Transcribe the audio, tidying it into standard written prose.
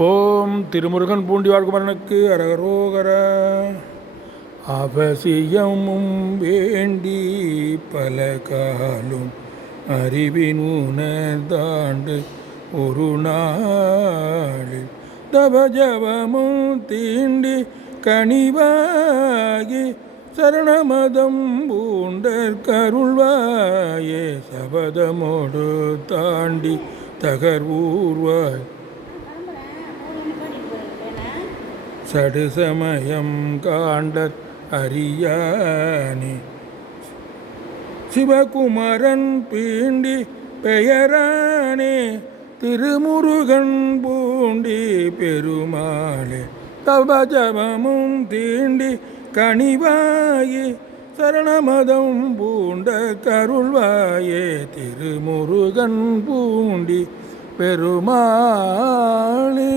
ஓம் திருமுருகன் பூண்டிவாழ்குமரனுக்கு அரகரோகர. அவசியமும் வேண்டி பல காலும் அறிவினுணர்ந்தாண்டு ஒரு நாளில் தவஜவமும் தீண்டி கனிவாகி சரணமதம் பூண்டற் கருள்வாயே சபதமோடு தாண்டி தகர்வூர்வாய் சடுசமயம் காண்டற் அறியானே சிவகுமரன் பீண்டி பெயரானே திருமுருகன் பூண்டி பெருமாளே தவஜபமும் தீண்டி கனிவாயி சரணமதம் பூண்ட கருள்வாயே திருமுருகன் பூண்டி பெருமாளே.